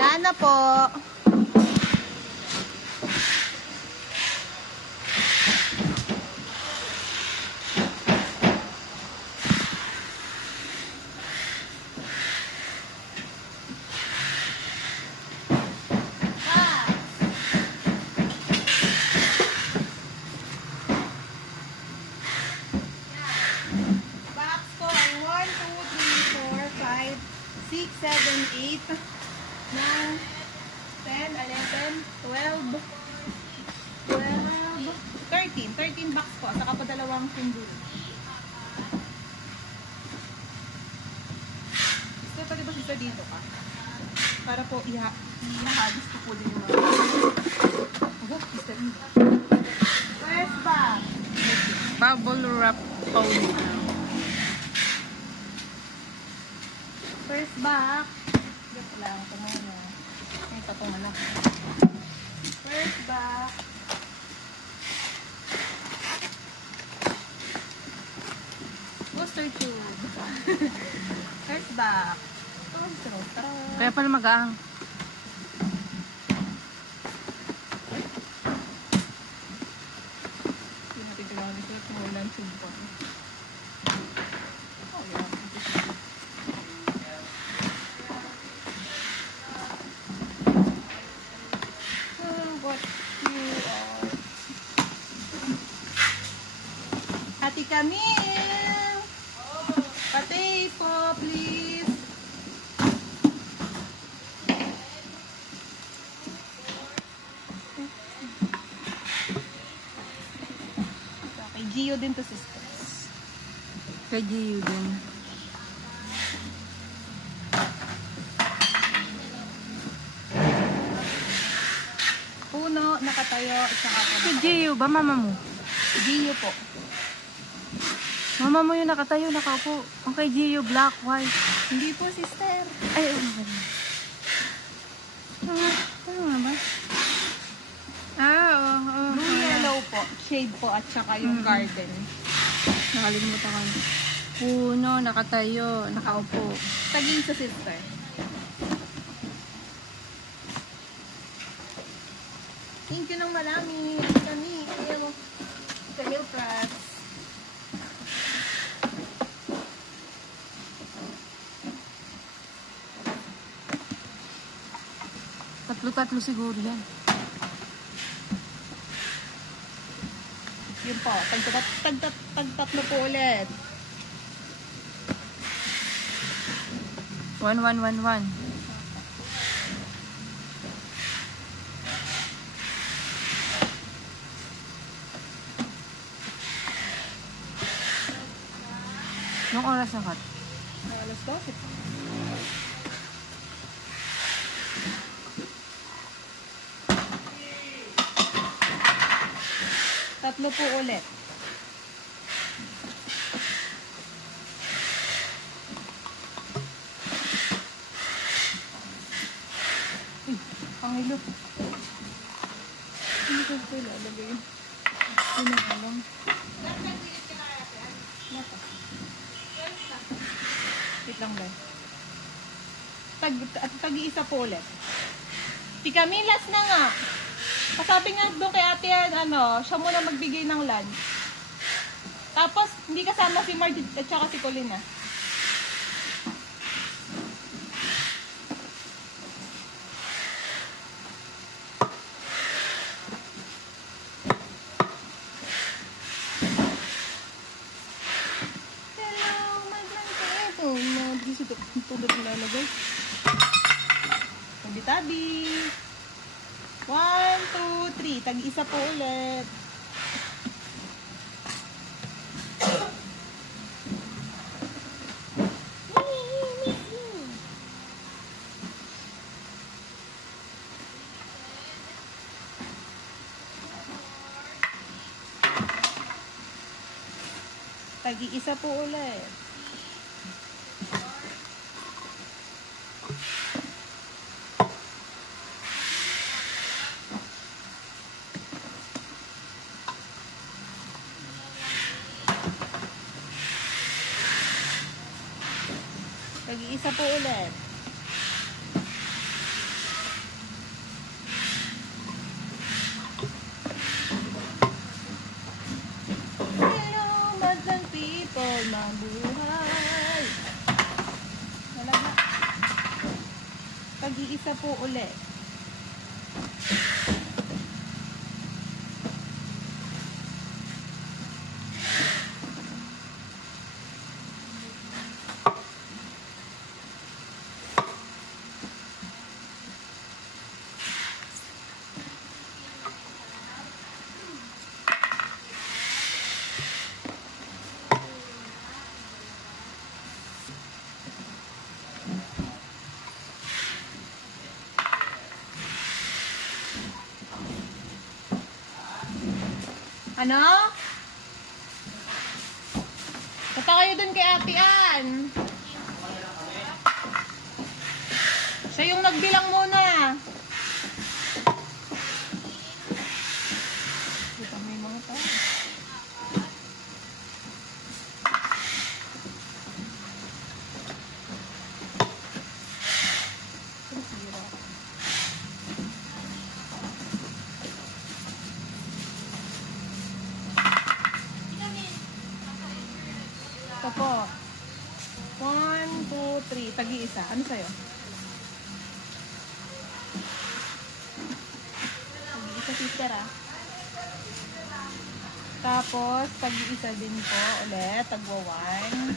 Wala na po. Box ko ay 1, 2, 3, 4, 5, 6, 7, 8, 9, 10, 11, 12, 12, 13. 13 box po. Saka po dalawang sunduro. So, pwede ba siya dito ka? Para po ihahagis ko po din yung mga. Oh, Mr. First box. Bubble wrap phone. First box. Dito lang. Ito muna. Ito po na. First box. Booster tube. First box. Kaya pala mag-aang. Hindi natin kailangan dito at mawalan tube po. Oh, yeah. What you are. Ate Camille! Patay po, please! Okay, Gio din to, sisters. Kay Gio din. Puno, nakatayo, isang ako. Kay Gio ba, mama mo? Gio po. Mama mo yung nakatayo, nakaupo. Ang kay Gio, black, white. Hindi po, sister. Ay, ano ba yun? Ano nga ba? Oo. Blue yellow po. Shade po at saka yung garden. Nakalimutan ko. Puno, nakatayo, nakaupo. Tagin sa sister. Thank you ng marami. Kami. Sa Hillcrafts. Tatlo siguro yan. Yun po. Tagtatlo po ulit. 1111. Nung oras na kat? Alas 12 po. Tatlo po ulit. Ang hilo. Hindi ko ito ilalagay. Hindi na alam. Wait lang ba? Tag-iisa po ulit. Si Camilas na nga. Kasabi nga doon kay ate, siya muna magbigay ng lunch. Tapos, hindi kasama si Margie at saka si Colina. Hello, my blanket. Oh, mag-isip ito. Tulad na lalagay. Tabi-tabi. 1, 2, 3. Tag-isa po ulit. Tag-iisa po ulit. Tag-iisa po ulit. Tag-isa po ulit. Ano? Punta kayo dun kay Ate Ann. Siya yung nagbilang muna. Dito may mga tao. Ito po. 1, 2, 3. Tag-iisa. Ano sa'yo? Tag-iisa, sister, ah. Tapos, tag-iisa din po ulit. Tagwa 1.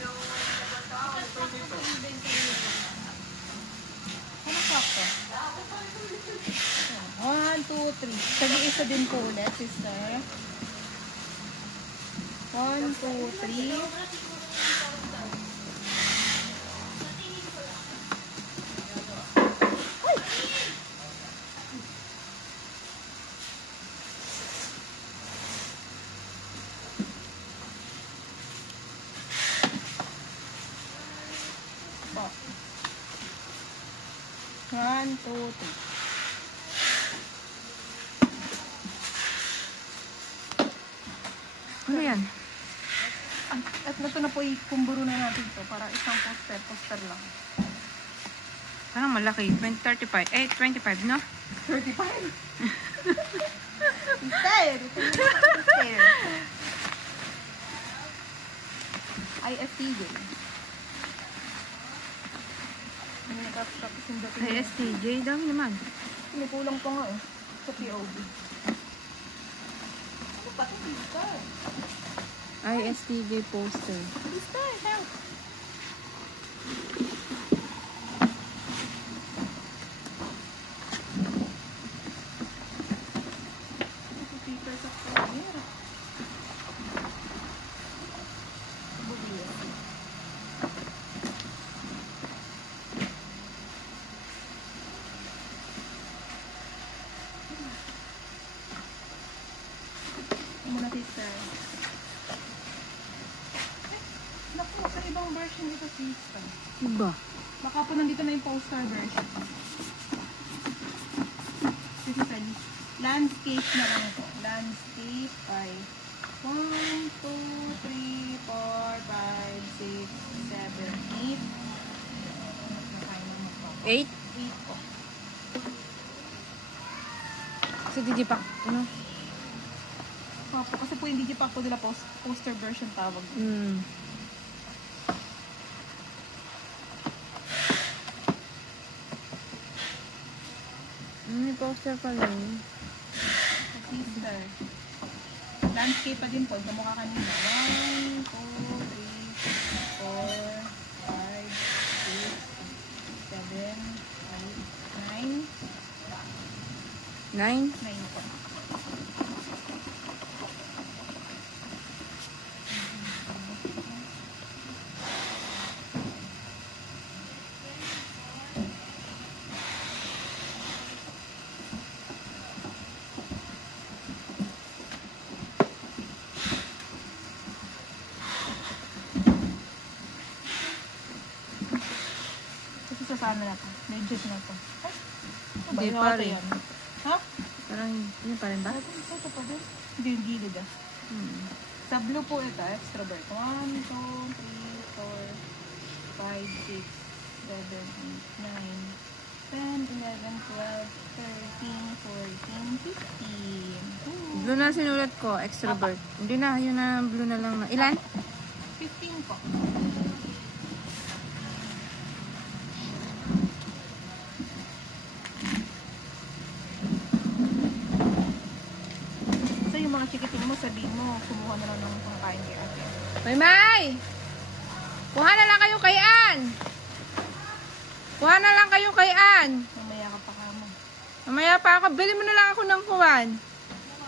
Ano sakto? 1, 2, 3. Tag-iisa din po ulit, sister. 1, 2, 3. Po. 1, 2, 3. Ano yan? At ito na po ikumburo na natin to para isang poster lang. Parang malaki. 35. 25, no? 35. Sister! Sister! ISTJ. Tapos yung dating ISTJ, dami naman. Pinukulang pa nga eh. Sa POB. Ano pa ito, sister? ISTJ poster. Sister, help! Ito paper sa camera. Bubilis. Ito muna, sister. Naku, sa ibang version ito, sister. Iba. Baka po nandito na yung poster version. This is a landscape na lang ito. Landscape ay 1, 2, 3, 4, 5, 6, 7, 8. 8? 8 po. Sa Digipack, ano? Opo, kasi po yung Digipack po nila poster version tawag. May poster pala yun. Sister. Landscape pa din po. Ito mukha kanina. 1, 2, 3, 4, 5, 6, 7, 8, 9. 9? 9 po. Kasi sa sana na to. Medyo na to. Ay, ano ba? Hindi Yung pa ate rin. yan? Ha? Parang yun pa rin ba? Ito pa din. Hindi yung gilid ah. Sa blue po ito, extrovert. 1, 2, 3, 4, 5, 6, 7, 8, 9, 10, 11, 12, 13, 14, 15. Blue na sinulat ko, extrovert. Hindi na, yun na blue na lang. Ilan? 15 po. chikiting mo, sabihin mo, kumuha na lang ng pangkain kay ate. May! Kuha na lang kayo kay Ann! Kuha na lang kayo kay Ann! Mamaya ka pa ka mo. Mamaya pa ako, bili mo na lang ako ng kuwan.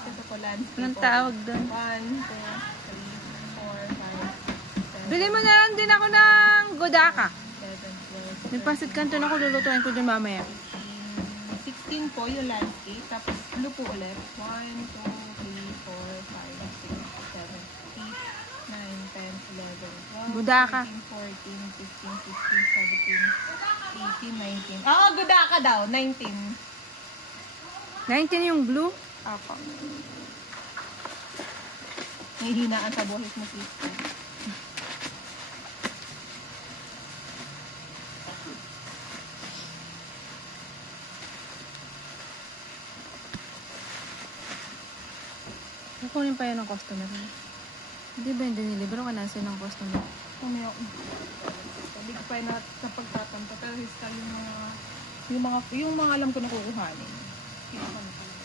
Ito ko lang. Anong tawag doon? 1, 2, 3, 4, 5, 6, 7, Bili mo na lang din ako ng godaka. 7, 12, May pasit kanton ako, lulutuin ko din mamaya. 16 po yung landscape. Tapos blue po ulit. 1, 2, 3, 4, 5, 6, 7, 8, 9, 10, 11, 12, Budaka. 13, 14, 15, 16, 17, 18, 19. Oo, budaka daw. 19. 19 yung blue. Ako. Nahihinaan sa buhit mo, sister. Kukunin pa yun ng customer. Hindi ba yung dinilibro ka nasa ng customer? Kumiyak. Sabi ko pa na sa pagtatanta. Pero hiskal yung mga alam ko na kukuhanin. Kita ko na pala.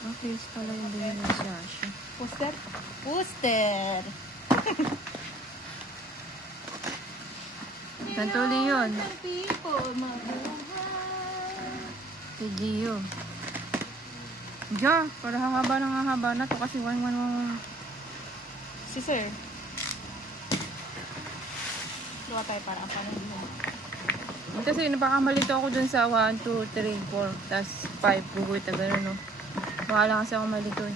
Okay, pala yung binili ni Sasha. Poster? Poster! Tantuli yun. People, mabuhay. Si Gio. Diyan, para hahaba ng hahaba na to kasi 1-1-1. Si sir. Gawa tayo para ang panahon. Kasi napakamali to ako dun sa 1, 2, 3, 4, tas 5. Bugoy ta gano'n, no? Baka lang kasi ako malito eh.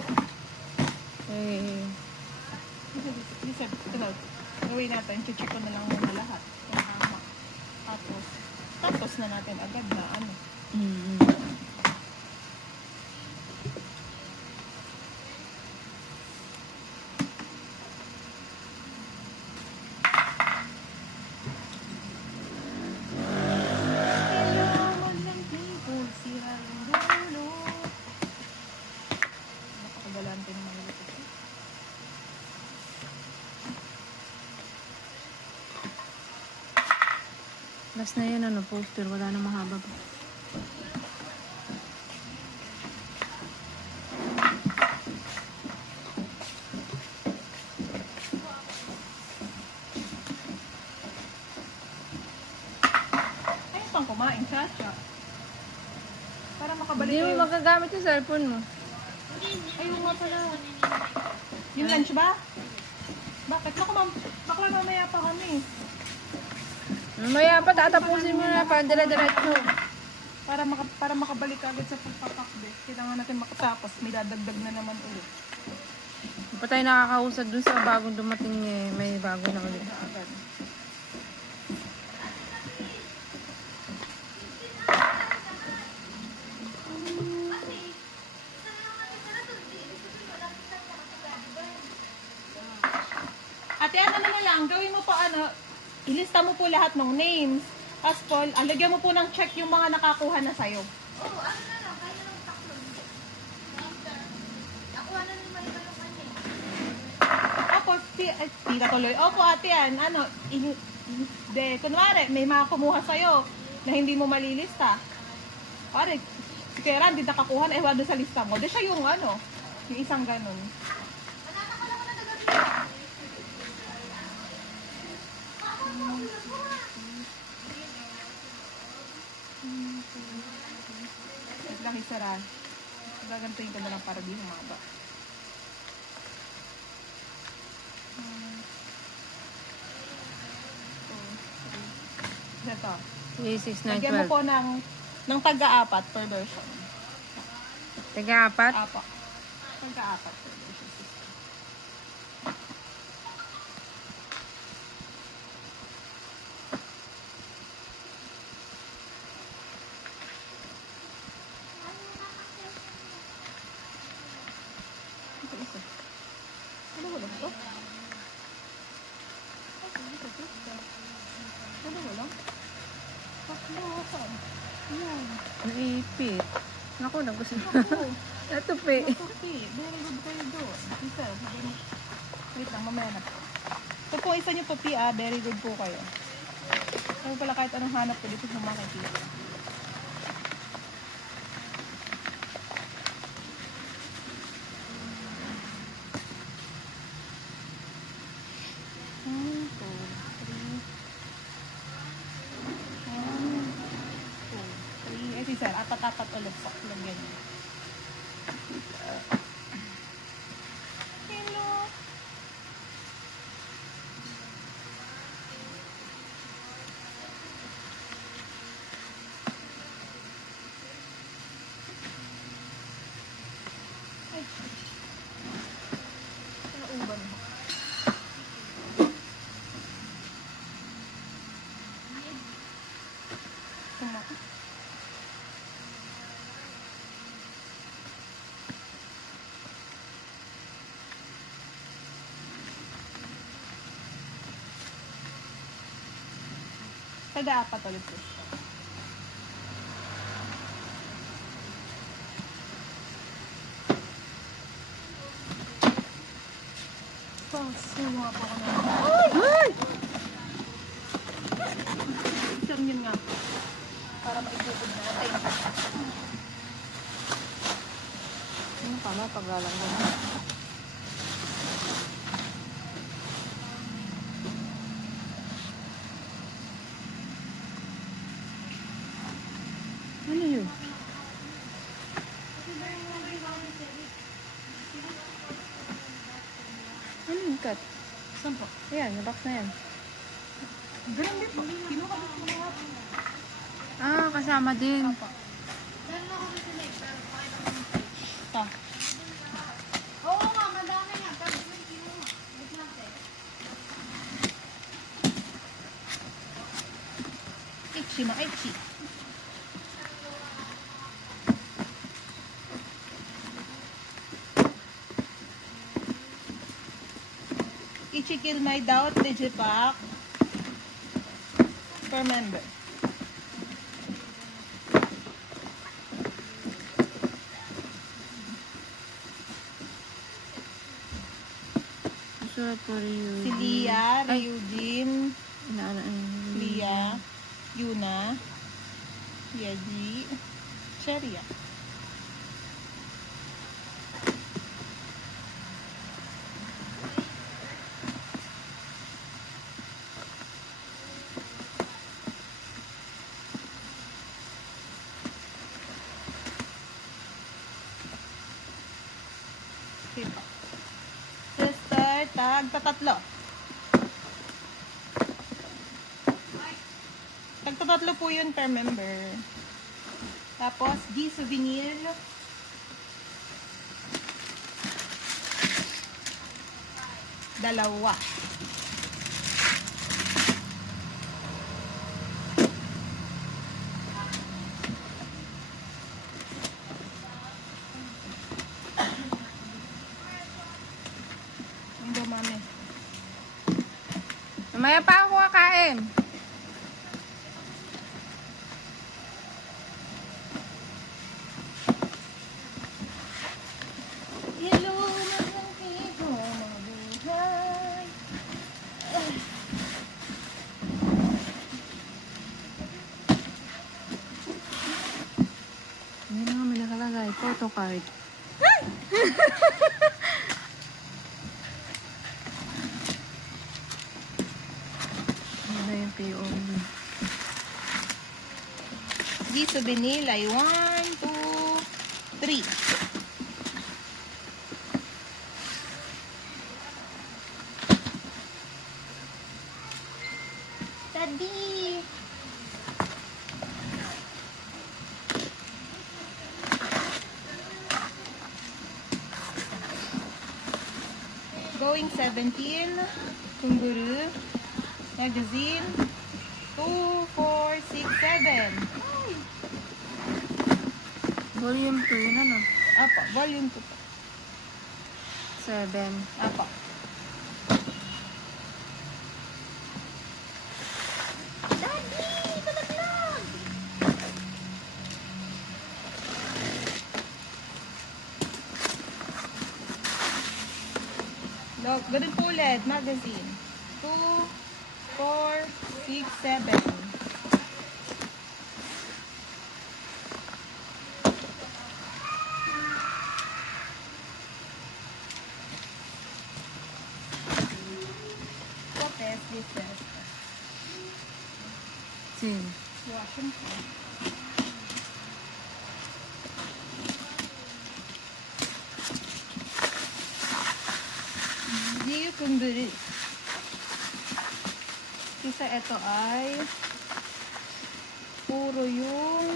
Si sir, ito na. Gawin natin. Check ko na lang muna lahat. Kung tama. Tapos na natin agad na ano. Last na yun, ano, poster. Wala na mahaba pa. Ayun pang kumain, Chacha. Para makabalik Hindi mo kayo. magagamit yung cellphone mo. Ayun nga pala. Yung lunch ba? Bakit? Bakla mamaya pa kami. Mamaya pa, tatapusin mo na pa. Dire-diretso. Para makabalik agad sa pagpapakbe. Kailangan natin makatapos. May dadagdag na naman ulit. Hindi pa tayo nakakausad dun sa bagong dumating eh. May bago na ulit. Agad. Ate, ano na lang, gawin mo po ilista mo po lahat ng names. As Paul, alagyan mo po ng check yung mga nakakuha na sa'yo. Oo, ano na lang, kaya lang taklo. Nakuha na ni Maria yung kanya. Opo, tita tuloy. Opo, ate yan. Kunwari, may mga kumuha sa'yo na hindi mo malilista. Pare, si Pera, hindi nakakuha na doon sa lista mo. Di siya yung yung isang ganun. Mananakala ko na nagabi. Wait lang, isara. Gagantuin ko na lang para di humaba. Ito. 3, 6, 9, Lagyan mo 12. po ng taga-apat per version. Taga-apat? Apa. Taga-apat per version system. Isa. Ano wala ito? Ano wala? Tatlo, saan? Yan. Naipit. Naku, nagusto na. Ako. Natupi. Okay, very good kayo doon. Isa, wait lang, mamaya na po. Ito po, isa niyo po, very good po kayo. Kaya pala kahit anong hanap ko dito sa makikita. Alasak lang yan. Hello. Ay. Nauban mo. Tumak. Taga-apat ulit po. Suwa po ako na. Ay! Sir, yun nga po. Para maipupod natin. Ano tama, paglalanggan. Ano yun? Ano yung cut? Saan po? Ayan, nabox na yan. Ganun din po. Kinuha ko po nga po. Ah, kasama din. Apa. Meron ako dito na pero pakita ko yung Ta. Oo nga, madami nga. Pero may kinuha. Wait lang, te. Itchy ma, itchy. Itchy kill my doubt, Digipack. Per member. Susulat po rin yun. Si Lia, Ay, Ryujin, inaano. Lia, Yuna, Yeji, Cheria. Sister, tag, tatatlo. Tagtatatlo po yun per member. Tapos, D souvenir. Dalawa. Hindi, mami. Mamaya pa ako kakain. Hello, mga kaibigan, mga buhay. Ano na nga may nakalagay? Photo card. Ano na yung PO mo? D souvenir, ay 1, 2, 3. Daddy! Going 17, Kunguru, magazine, 2, 4, 6, 7. Volume 2 yun ano? Apo, volume 2 po. 7. Apo. Daddy! Talaglag! Look, ganun po ulit, magazine. 2, 4, 6, 7. What is this? Sin. Washington. kumbiri. Isa ito ay puro yung...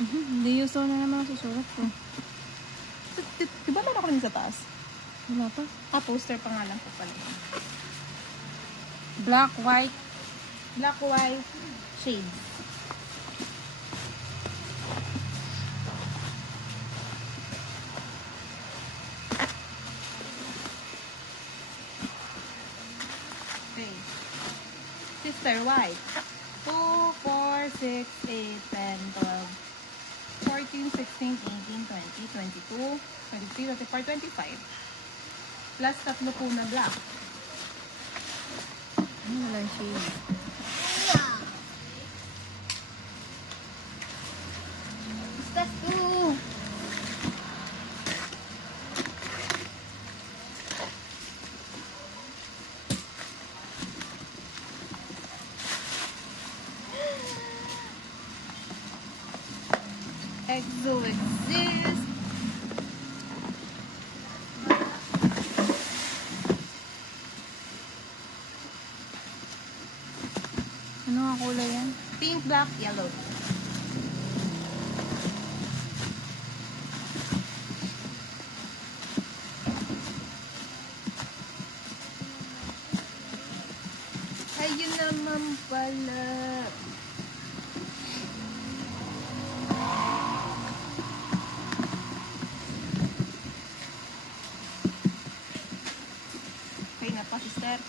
Hindi yung na naman ang susulat ko. Di ba meron ko rin sa taas? Wala pa. Poster pa nga lang po pala. Black, white. Black, white, shades. Okay. Sister, white. 2, 4, 6, 8, 10, 12, 14, 16, 18, 20, 22, 23, 24, 25. Plus tatlo po na black. Ano wala yung shade? That's two. Exo exists. Ano ang kulay yan? Pink, black, yellow. Ayun naman pala. Okay na pa, sister.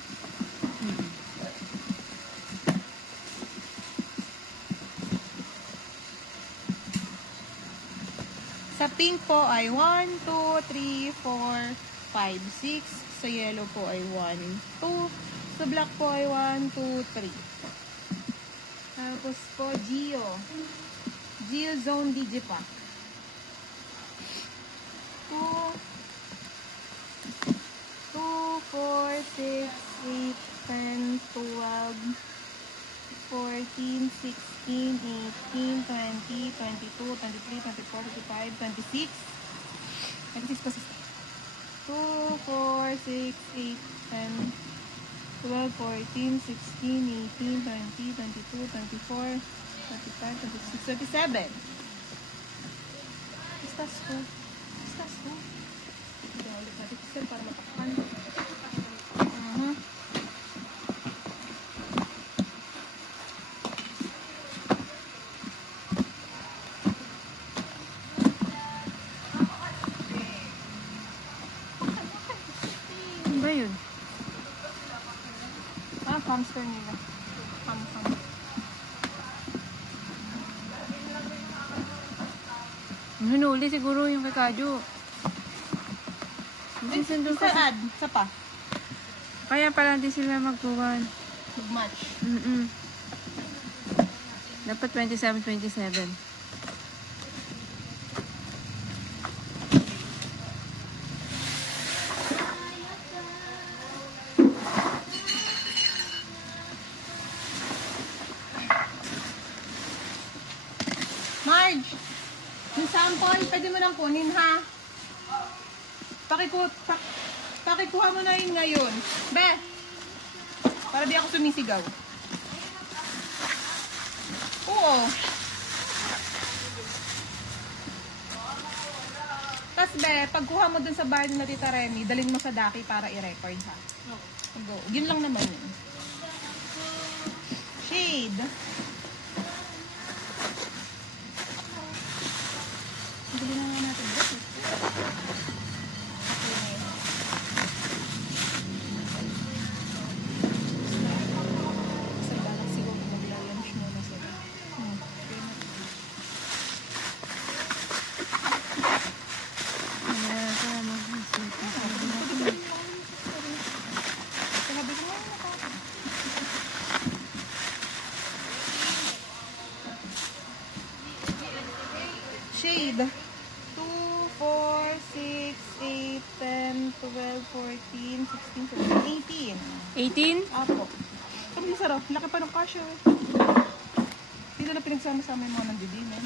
Sa pink po ay 1, 2, 3, 4, 5, 6. Sa yellow po ay 1, 2. Sa black po ay 1, 2, 3. Tapos po, Geo. Geo Zone Digipack. 2, 4, 6, 8, 10, 12, 14, 16, 18, 20, 22, 23, 24, 25, 26. 26 pa sister. 2, 4, 6, 8, 10, 12, 14, 16, 18, 20, 22, 24, 25, 26, 27. Estas ko. Estas ko. Hindi ako ulit natin sister para matakpan. Ano ba yun? Hamster nila. Ham. Hinuli siguro yung kay Kadyo. Minsan doon Isa kasi. ad. Isa pa. Kaya pala hindi sila magkuhan. Mag-match. Dapat 27. Marge! Yung sample, pwede mo nang kunin ha. Pakikuha mo na yun ngayon. Be! Para di ako sumisigaw. Oo. Tapos be, pagkuha mo dun sa bahay na Tita Remy, dalhin mo sa Daki para i-record ha. Go. Yun lang naman yun. Shade. Bili na nga natin. Sa Galaxy ko magla-lunch muna sila. Sabi ko nga shade. 2, 4, 6, 8, 10, 12, 14, 16, 17, 18. 18? Apo. Ang sarap. Laki pa ng cashew. Dito na pinagsama-sama yung mga nandidinan.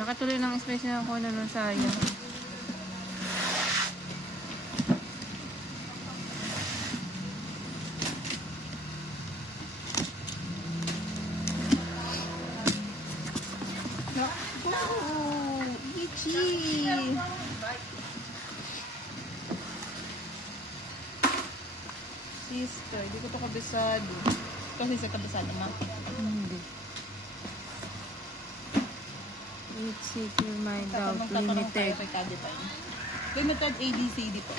Nakatuloy ng space na ako na nun sayang. Wow! Itchy! Sister, di ko to kabisado. Kasi sa kabisado, ma. Hindi. Let's secure my doubt. Tatanong tayo Limited. kay Kadipine. Limited ABCD po.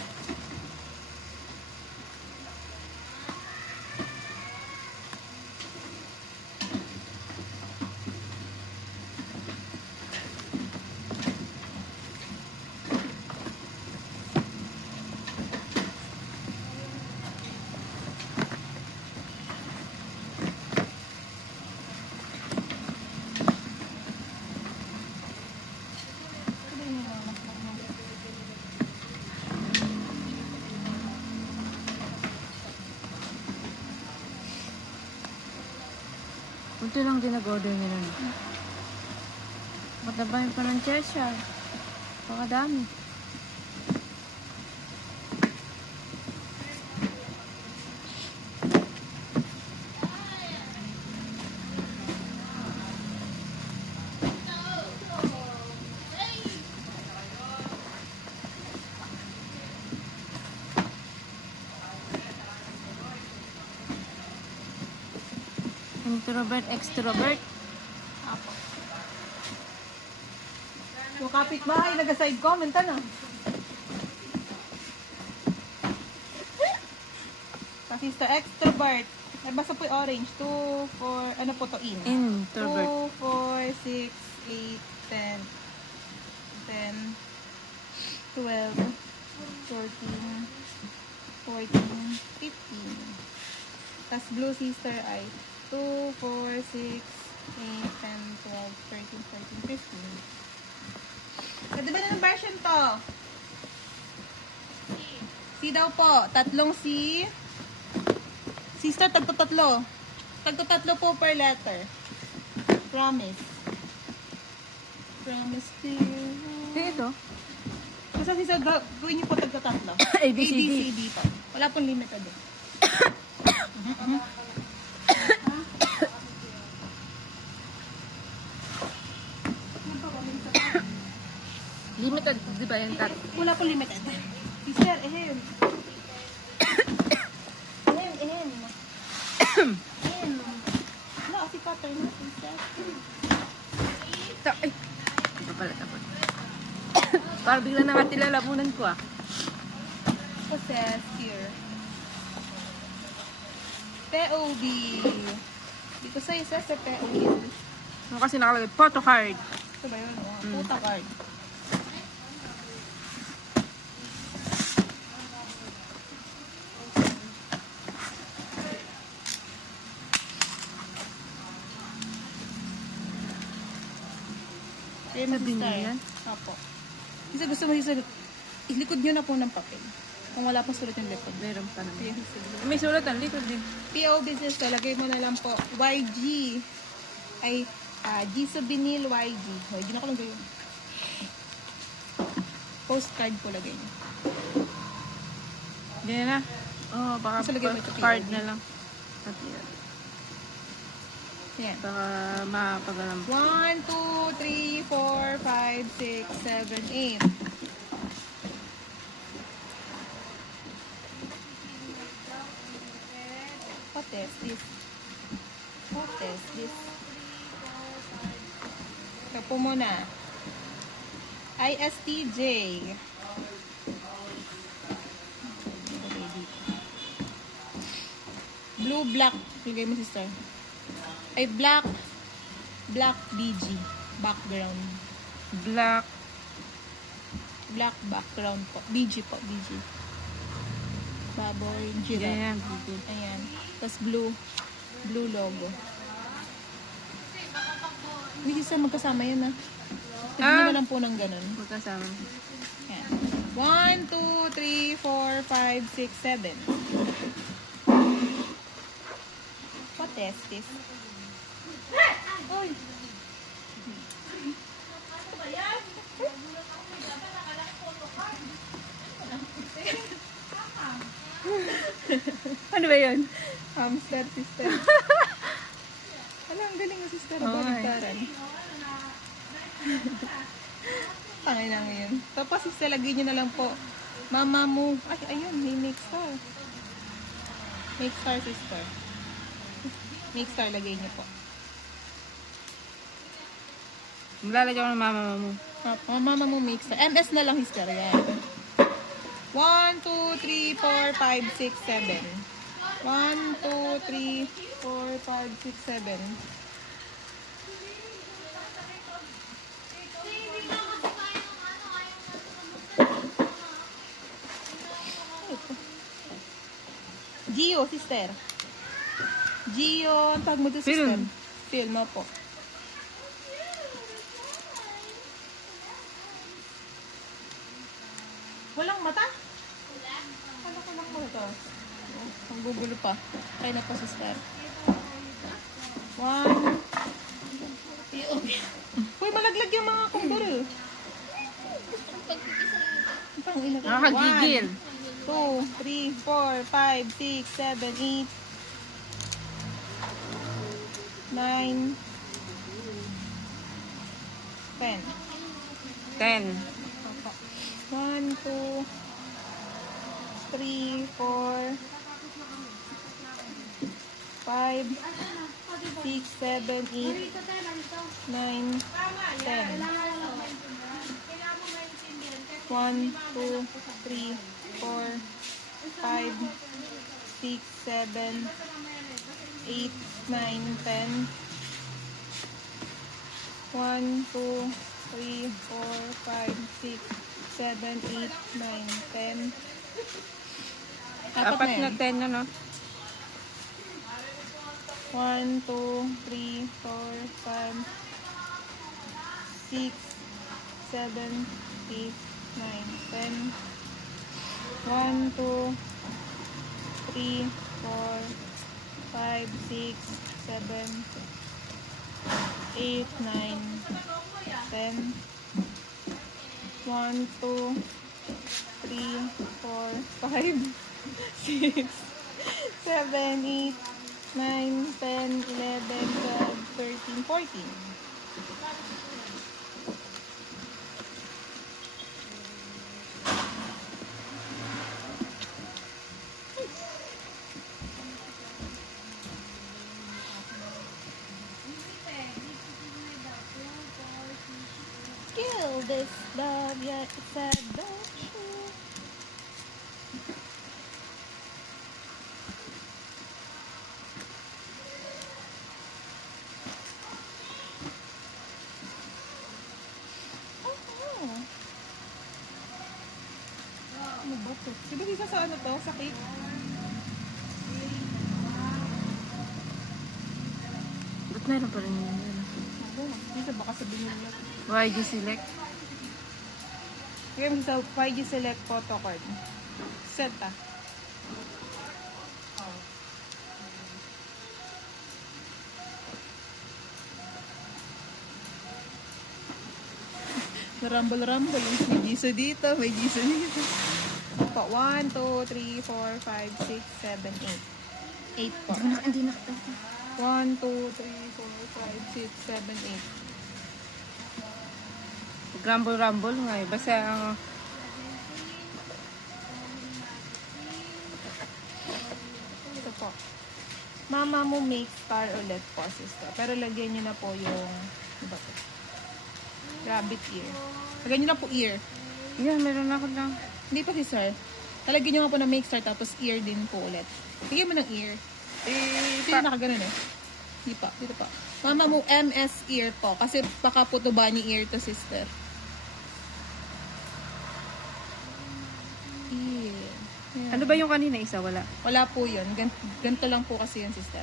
Kunti lang din nag-order nila. Matabahin pa ng Cheshire. Pakadami. Introvert, extrovert. Apo. Yung kapitbahay, nag-side comment, ano? Sister, extrovert. Ay, basta po yung orange. 2, 4, ano po to, in? Introvert. 2, 4, 6, 8, 10, 12, 14, 14, 15. Tapos blue sister ay 2, 4, 6, 8, 10, 12, 13, 14, 15. So, di ba na ng version to? C daw po. Tatlong C. Sister, tagto-tatlo. Tagto-tatlo po per letter. Promise. Promise to you. Ito. Basta sister, gawin niyo po tagto-tatlo. ABCD. po. Wala pong limited eh. Limited, di ba yung tat? Wala pong limited. Sister, ehem. Ehem, ehem. Ehem. Wala, kasi cutter na, sister. Ay! Ito pala tapos. Parang bigla na nga tilalamunan ko ah. Possess here. POB. Dito sa isa sa POB. Ano kasi nakalagay? Photo card. Ito ba yun? Puta card. Sabi niya yan? Opo. Isa gusto mo isa, ilikod nyo na po ng papel. Kung wala pa sulat yung likod. Meron pa naman. Ayan, sige. May sulat ang likod din. PO business ko, lagay mo na lang po. YG. Ay, G sa Binil, YG. YG na ko lang gayon. Postcard po lagay nyo. Hindi na. Oo, baka Basta lagyan mo ito, card POD. na lang. At yan. Ayan. Baka mapagalam. 1, 2, 3, 4, 5, 6, 7, 8. What is this? What is this? Ito po muna. ISTJ. Blue, black. Lagay mo, sister. Ay, black. Black BG. Background. Black. Black background po. BG po, BG. Baboy, giraffe. Yan. Ayan. Tapos blue. Blue logo. Hindi siya magkasama yun ah. Tignan na lang po ng ganun. Magkasama. Ayan. 1, 2, 3, 4, 5, 6, 7. What is this? Uy! Ano ba yun? Hamster, sister. Wala, ang galing mo, sister. Oo, Baliktaran. Tangay na ngayon. Tapos, sister, lagay nyo na lang po. Mama mo. Ay, ayun, may make star. Make star, sister. Make star, lagay nyo po. Maglalagay ko ng mama mo. Mama mo make star. MS na lang, sister. Yan. 1, 2, 3, 4, 5, 6, 7. 1, 2, 3, 4, 5, 6, 7. Gio, sister. Gio, ang tawag mo doon, sister. Film. Film, po. Walang mata? Wala ko lang mata. Ang gugulo pa. Kaya na po, sister. 1. Uy, malaglag yung mga kumburo. Pang-ina ka. Nakakagigil. 2, 3, 4, 5, 6, 7, 8, 9, 10. 10. 1, 2, 3, 4, 5, 6, 7, 8, 9, 10. 1, 2, 3, 4, 5, 6, 7, 8, 9, 10. 1, 2, 3, 4, 5, 6, 7, 8, 9, 10. Apat na 10 na, no? 1, 2, 3, 4, 5, 6, 7, 8, 9, 10. 1, 2, 3, 4, 5, 6, 7, 8, 9, 10. 1, 2, 3, 4, 5, 6, 7, 8, 9, 10, 11, 12, 13, 14. Kill this dog, yet it's a dog show. Ano ba to? Diba isa sa ano to? Sa cake? Ba't meron pa rin yun? Ano? Dito baka sabihin nila. YG Select. Ngayon sa YG Select photo card. Set ah. Rumble-rumble. May giso dito, may giso dito. Po, 1, 2, 3, 4, 5, 6, 7, 8. 8 po. Hindi na. 1, 2, 3, 4, 5, 6, 7, 8. Rumble nga eh. Basta ang... Ito po. Mama mo make star ulit po, sister. Pero lagyan nyo na po yung... Ano ba ito? Rabbit ear. Lagyan nyo na po ear. Yan, meron ako lang. Hindi pa, sister. Talagyan nyo nga po na make star tapos ear din po ulit. Lagyan mo ng ear. Ito yung nakaganon eh. Hindi pa. Dito pa. Mama mo MS ear po. Kasi baka po to bunny ear to, sister. Ear. Ayan. Ano ba yung kanina isa? Wala. Wala po yun. Ganito lang po kasi yun, sister.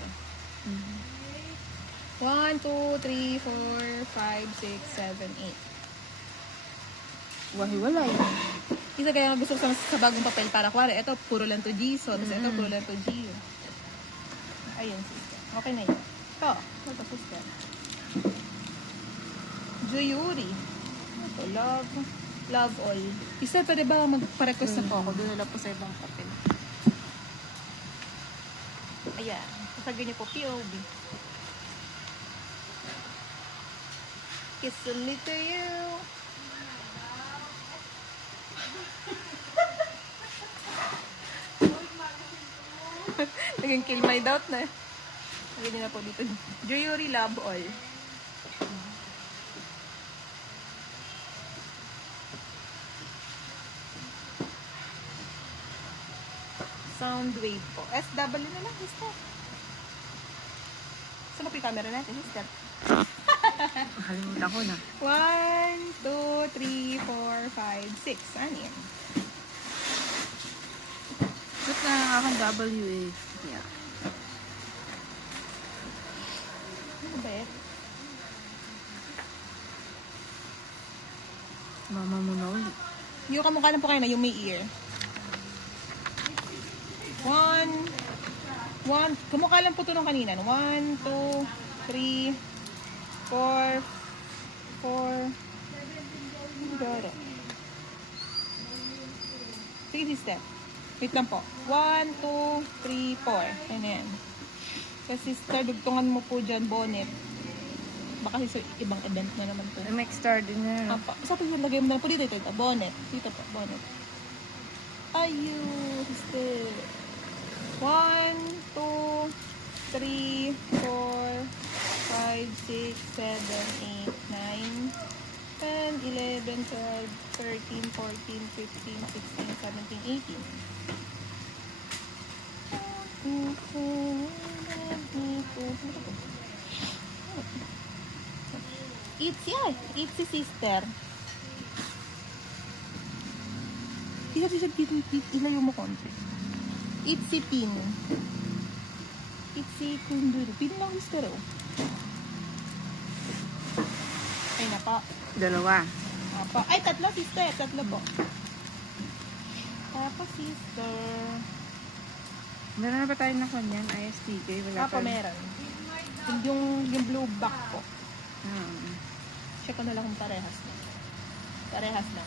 1, 2, 3, 4, 5, 6, 7, 8. Wahiwalay. Isa kaya gusto ko sa bagong papel para kuwari, ito puro lang to Jisoo, tapos ito puro lang to Gio. Ayun, sister. Okay na yun. Ito, ito sister. Joyuri. Ito, love all. Isa, pwede ba magpa-request na po ako? Doon na lang po sa ibang papel. Ayan. Sasagyan niyo po POV. Kiss only to you. Naging kill my doubt na. Lagyan niyo na po dito. Jewelry Love All. Sound wave po. SW na lang, sister. Saan mo po yung camera natin, sister? Nakalimutan ko na. 1, 2, 3, 4, 5, 6. Ano yan? Ba't na aking WA? Yeah. Ano ba yan? Mama mo na ulit. Yung kamukha lang po kayo na yung may ear. 1, kamukha lang po ito nung kanina. 1, 2, 3, 4, 4. Got it. Sige, sister. Wait lang po. 1, 2, 3, 4. Ayan na yan. Kasi sister, dugtungan mo po dyan, bonnet. Baka kasi ibang event na naman po. May star din na. Apa. Sa atin yung lagay mo na po dito. Ito, bonnet. Dito po, bonnet. Ayun, sister. 1, 2, 3, 4, 5, 6, 7, 8, 9, 10, 11, 12, 13, 14, 15, 16, 17, 18. Itzy ay. Itzy sister. Ilayo mo konti. Itzy pin. Itzy kunduro. Pin lang sister oh. Ay napa. Dalawa. Apa. Ay tatlo sister. Tatlo po. Tapos sister. Meron na ba tayo na kanyan? ISTK? Wala Apa meron. Yung blue back po. Check ko na lang kung parehas na. Parehas na.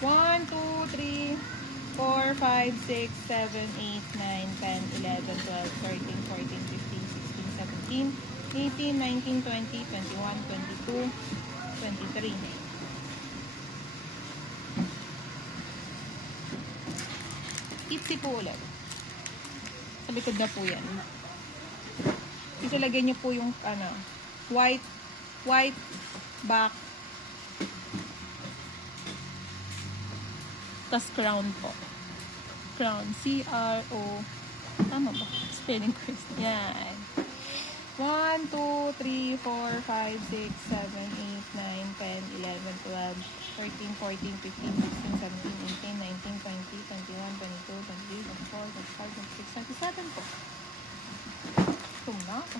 One, 2, 3, 4, 5, 6, 7, 8, 9, 10, 11, 12, 13, 14, 15, 16, 17, 18, 19, 20, 21, 22, 23. Itzy po ulit. Sa likod na po yan. Isalagay niyo po yung white back. Tas crown po. Crown. C-R-O. Tama ba? Spelling quiz. Yan. 1, 2, 3, 4, 5, 6, 7, 8, 9, 10, 11, 12, 13, 14, 15, 16, 17, 18, 19, 20, 21, 22, 23, 24, 25, 26, 27 po. Ito na ako.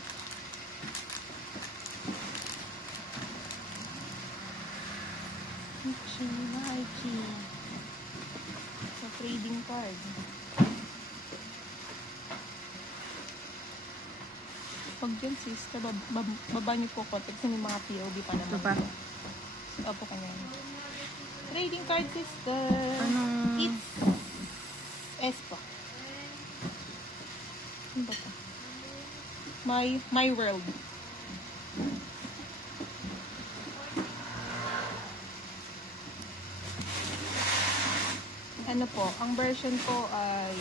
Ichi. Sa trading card. Pag dyan sister, baba niyo po konti kasi may mga POV pa naman. Ito pa. Opo kanya. Trading card sister. Anong... It's S po. Ano ba ito? My World. Ano po, ang version po ay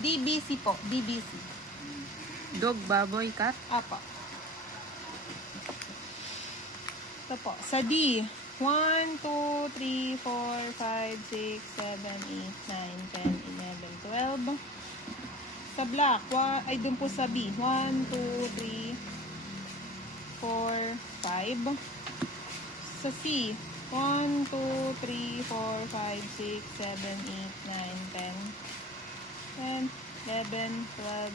DBC po, DBC. Dog, baboy, cat? Apa. Ito po, sa D, 1, 2, 3, 4, 5, 6, 7, 8, 9, 10, 11, 12. Sa black, ay dun po sa B, 1, 2, 3, 4, 5. Sa C, 1, 2, 3, 4, 5, 6, 7, 8, 9, 10, 11, 12,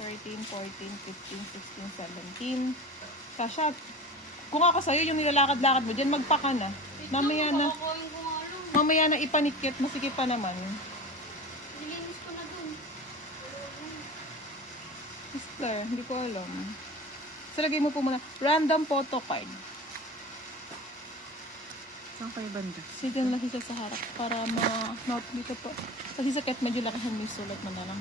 13, 14, 15, 16, 17. Sasha, kung ako sa'yo, yung nilalakad-lakad mo dyan, magpaka na. Mamaya na. Kukuhain ko nga Mamaya na ipanikit, masikip pa naman. Nilinis ko na dun. Sister, hindi ko alam. So, lagay mo po muna. Random photo card. Saan kayo banda? Sige lang siya sa harap para ma-note dito po. Kasi sa kahit medyo lakihan may sulat mo na lang.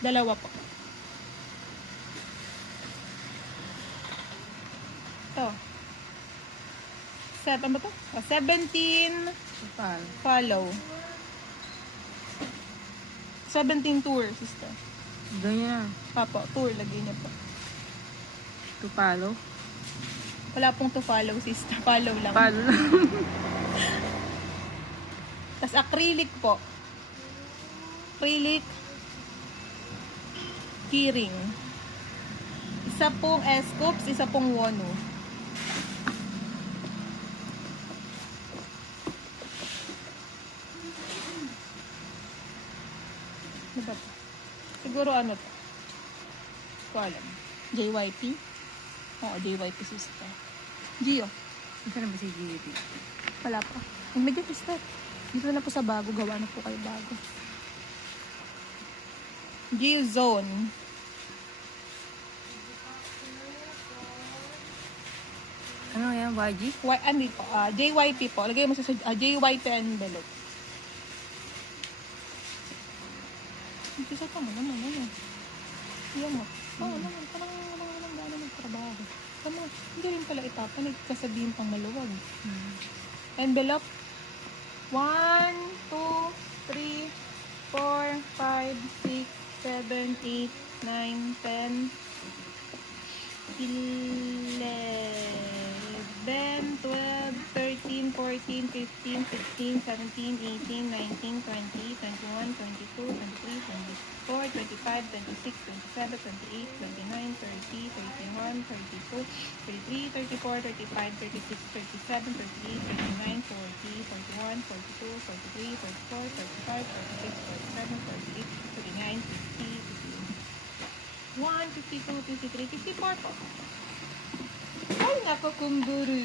Dalawa po. Ito. Set, ano ba to? 17 Tupal. follow. 17 tour, sister. Ganyan na. Papo, tour, lagay niya po. Tupalo. Wala pong to follow, sister. Follow lang. Palo lang. Tapos acrylic po. Acrylic keyring. Isa pong S-scopes, isa pong Wonu. Ano ba to? Siguro ano to? Hindi ko alam. JYP? Oo, JYP sister. Gio. Saan na ba si GD? Wala pa. Medyo sister. Dito na po sa bago. Gawa na po kayo bago. Geo Zone. Ano yan, YG? Ano po? JYP po. Lagay mo sa JYP envelope. Isa pa mo naman. Ano? Iyan mo. Oo naman. Parang walang gano'n magtrabaho. Tama. Hindi rin pala itapan. Kasabihin pang maluwag. Envelope. 1, 2, 3, 4, 5, 6, 7, 8, 9, 10, 11, 12, 13, 14, 15, 16, 17, 18, 19, 20, 21, 22, 23, 24, 25, 26, 27, 28, 29, 30, 31, 32, 33, 34, 35, 36, 37, 38, 39, 40, 41, 42, 43, 44, 45, 46, 47, 48, 49, 50, 51, 52, 53, 54 po. Ay, nako, kumburu.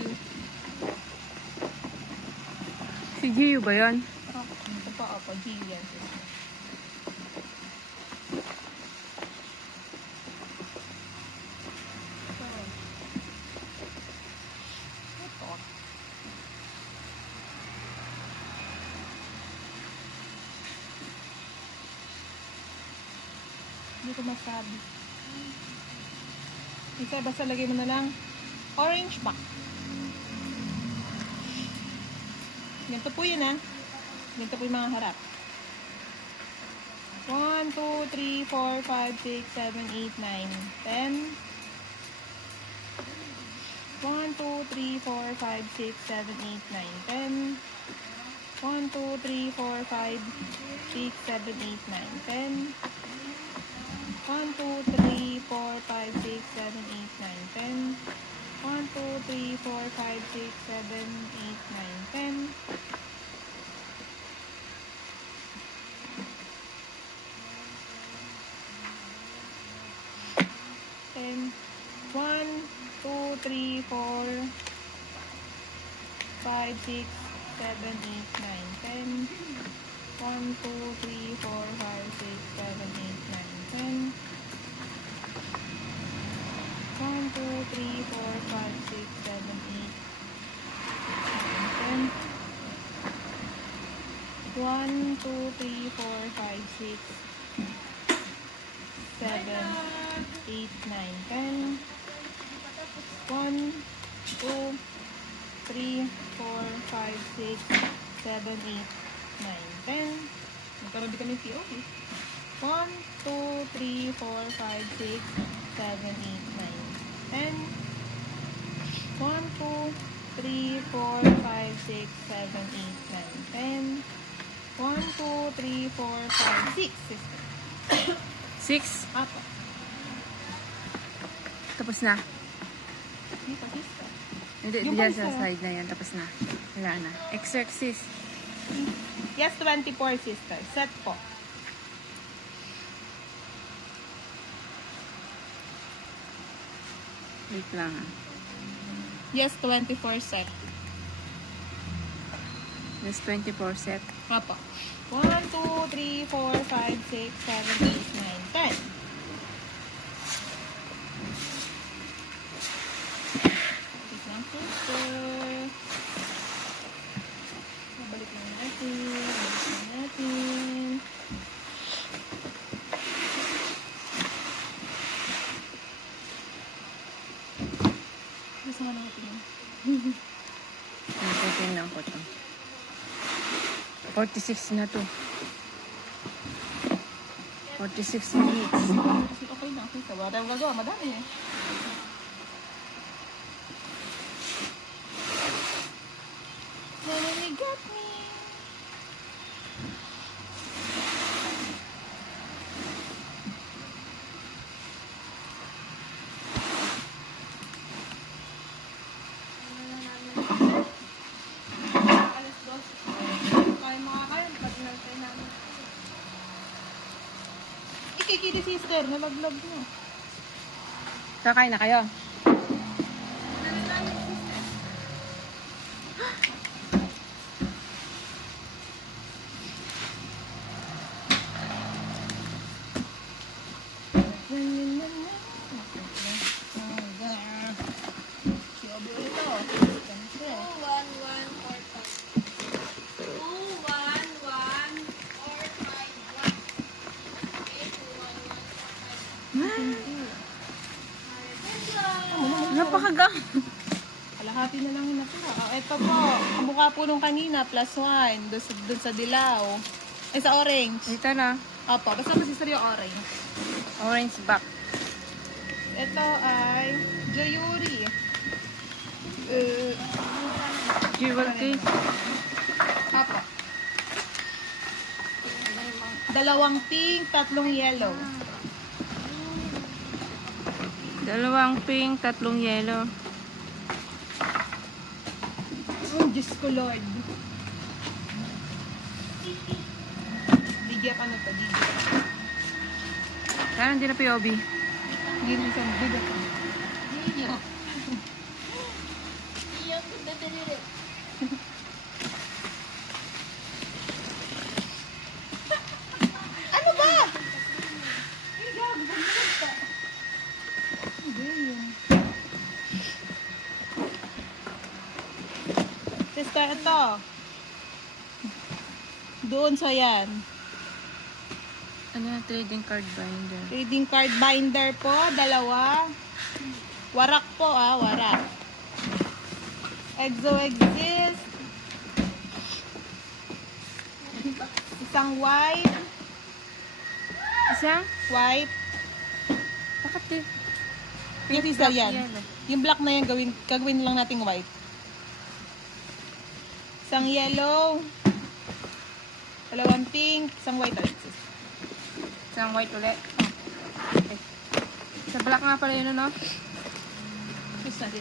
Si Gio ba yan? Ito pa, opo, Gillian. Ito. Hindi ko masabi. Isa, basta lagay mo na lang orange pack. Ganito po yun, Ganito po yung mga harap. 1, 2, 3, 4, 5, 6, 7, 8, 9, 10. 1, 2, 3, 4, 5, 6, 7, 8, 9, 10. 1, 2, 3, 4, 5, 6, 7, 8, 9, 10. 1, 2, 3, 4, 5, 6, 7, 8, 9, 10. 1, 2, 3, 4, 5, 6, 7, 8, 9, 10. 10. 1, 2, 3, 4, 5, 6, 7, 8, 9, 10. 1, 2, 3, 4, 5, 6, 7, 8, 9, 10. 1, 2, 3, 4, 5, 6, 7, 8, 9, 10. 1, 2, 3, 4, 5, 6, 7, 8, 9, 10. 1, 2, 3, 4, 5, 6, 7, 8, 9, 10. Magkaroon din kami ng POV. 1, 2, 3, 4, 5, 6, 7, 8, 9, 10. 1, 2, 3, 4, 5, 6, 7, 8, 9, 10. 1, 2, 3, 4, 5, 6. 6. Apo. Tapos na. Hindi pa, sister. Hindi, Yung diyan pa sa isa. side na yan. Tapos na. Wala na. Exercise. Yes, 24, sister. Set po. Wait lang. Yes, 24 set. This 24 set. Apo. 1, 2, 3, 4, 5, 6, 7, 8, 9, 10. Wait lang po, sir. Balik lang natin. Balik lang natin. Gusto nga natin yun. Tingnan ko to. 46 na to. 46 minutes. Kasi okay lang. Okay, wala tayong gagawa. Madami eh. Nanay got me. Alas 2. Kaya makakain. Pag nantay namin. Ikikidi sister. Nalaglag mo. Kakain na kayo? Siyobo ito. 2, 1, 1, 4, 5. 2, 1, 1, 4, 5, 1. Napakagang. Kalahati na lang yung natira. Ito po. Kamukha po nung kanina. Plus 1. Doon sa dilaw. Ay, sa orange. Dito na. Opo. Basta mo sister yung orange. Orange back. Ito ay Joyuri. Jewel case. Apo. 2 pink, 3 yellow. 2 pink, 3 yellow. Oh, Diyos ko Lord. Bigyan ka na to. Bigyan. Kaya hindi na POB. Bigyan mo isang bigyan. Iyak ko na dali. Ano ba? Hindi yun. Sister, ito. Doon sa yan. Ano na trading card binder? Trading card binder po, 2. Warak po warak. Exo exist. Isang white. Isang? White. Bakit eh? Yung sister yan. Yellow. Yung black na yan, gagawin lang nating white. Isang yellow. 2 pink. Isang white ulit. Isang white ulit. Okay. Sa black nga pala yun, no? Gusto na